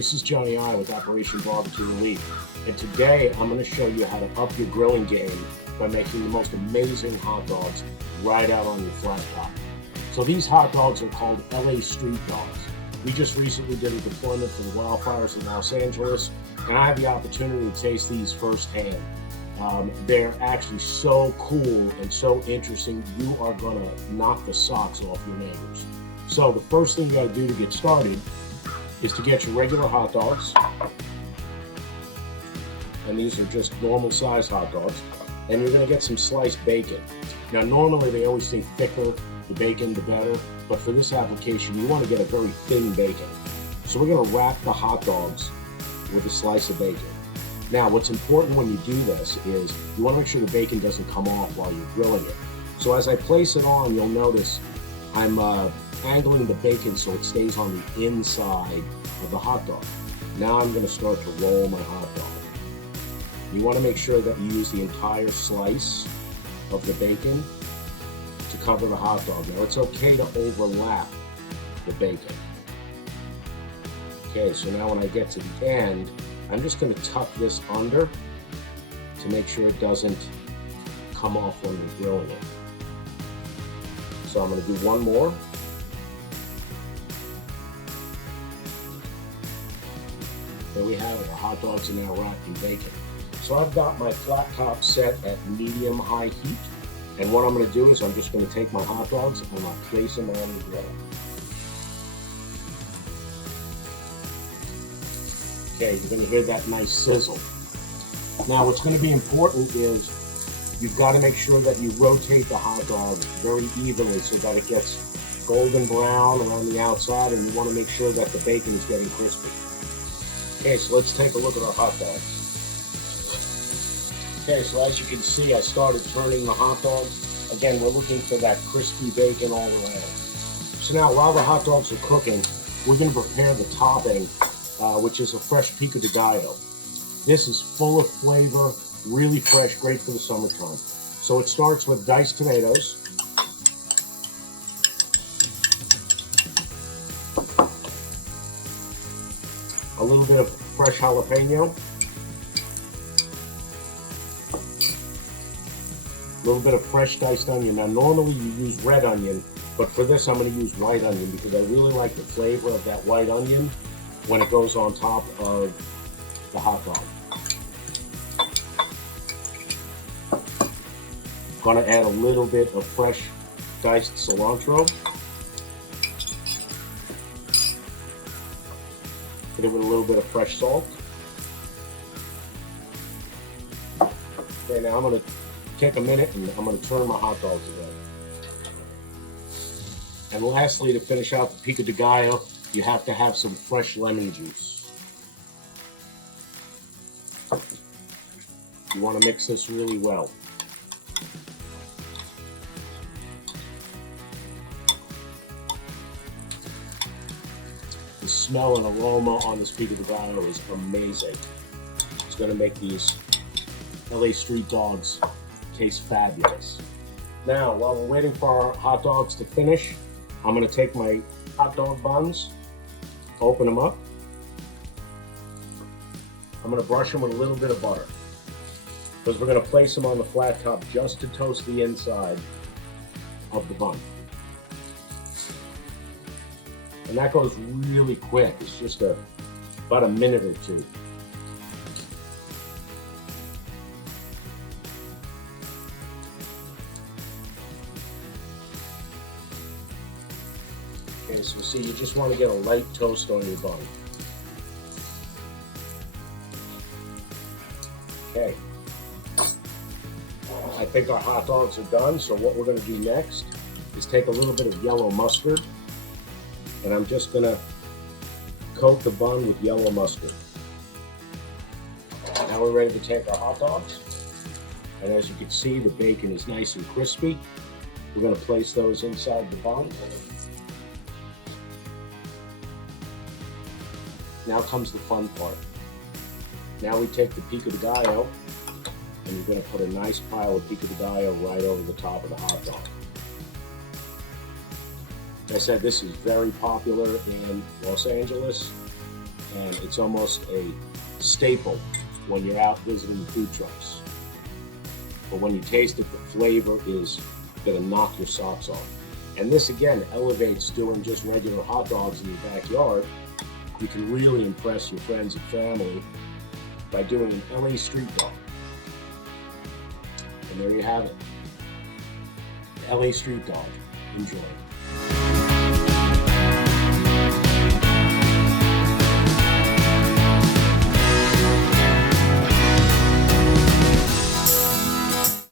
This is Johnny I with Operation Barbecue Relief, and today I'm going to show you how to up your grilling game by making the most amazing hot dogs right out on your flat top. So these hot dogs are called LA Street Dogs. We just recently did a deployment for the wildfires in Los Angeles, and I had the opportunity to taste these firsthand. They're actually so cool and so interesting, you are going to knock the socks off your neighbors. So the first thing you got to do to get started is to get your regular hot dogs, and these are just normal sized hot dogs, and you're going to get some sliced bacon. Now normally they always say thicker the bacon the better, but for this application you want to get a very thin bacon. So we're going to wrap the hot dogs with a slice of bacon. Now what's important when you do this is you want to make sure the bacon doesn't come off while you're grilling it. So as I place it on, you'll notice I'm angling the bacon so it stays on the inside of the hot dog. Now I'm going to start to roll my hot dog. You want to make sure that you use the entire slice of the bacon to cover the hot dog. Now it's okay to overlap the bacon. Okay, so now when I get to the end, I'm just going to tuck this under to make sure it doesn't come off when you're grilling it. So I'm going to do one more. There we have it, our hot dogs are now wrapped in bacon. So I've got my flat top set at medium-high heat, and what I'm going to do is I'm just going to take my hot dogs and I'll place them on the grill. Okay, you're going to hear that nice sizzle. Now what's going to be important is you've got to make sure that you rotate the hot dog very evenly so that it gets golden brown around the outside, and you want to make sure that the bacon is getting crispy. Okay, so let's take a look at our hot dogs. Okay, so as you can see, I started turning the hot dogs. Again, we're looking for that crispy bacon all around. So now, while the hot dogs are cooking, we're going to prepare the topping, which is a fresh pico de gallo. This is full of flavor, really fresh, great for the summertime. So it starts with diced tomatoes. A little bit of fresh jalapeno, a little bit of fresh diced onion. Now normally you use red onion, but for this I'm going to use white onion because I really like the flavor of that white onion when it goes on top of the hot dog. I'm going to add a little bit of fresh diced cilantro. Hit it with a little bit of fresh salt. Okay, now I'm going to take a minute and I'm going to turn my hot dogs again. And lastly, to finish out the pico de gallo, you have to have some fresh lemon juice. You want to mix this really well. The smell and aroma on this pico de gallo is amazing. It's going to make these LA Street Dogs taste fabulous. Now, while we're waiting for our hot dogs to finish, I'm going to take my hot dog buns, open them up. I'm going to brush them with a little bit of butter because we're going to place them on the flat top just to toast the inside of the bun. And that goes really quick. It's just about a minute or two. Okay, so see, you just want to get a light toast on your bun. Okay. I think our hot dogs are done, so what we're going to do next is take a little bit of yellow mustard, and I'm just going to coat the bun with yellow mustard. Now we're ready to take our hot dogs, and as you can see, the bacon is nice and crispy. We're going to place those inside the bun. Now comes the fun part. Now we take the pico de gallo, and you're going to put a nice pile of pico de gallo right over the top of the hot dog. Like I said, this is very popular in Los Angeles. and it's almost a staple when you're out visiting the food trucks. But when you taste it, the flavor is gonna knock your socks off. And this again elevates doing just regular hot dogs in your backyard. You can really impress your friends and family by doing an LA street dog. And there you have it. LA street dog. Enjoy.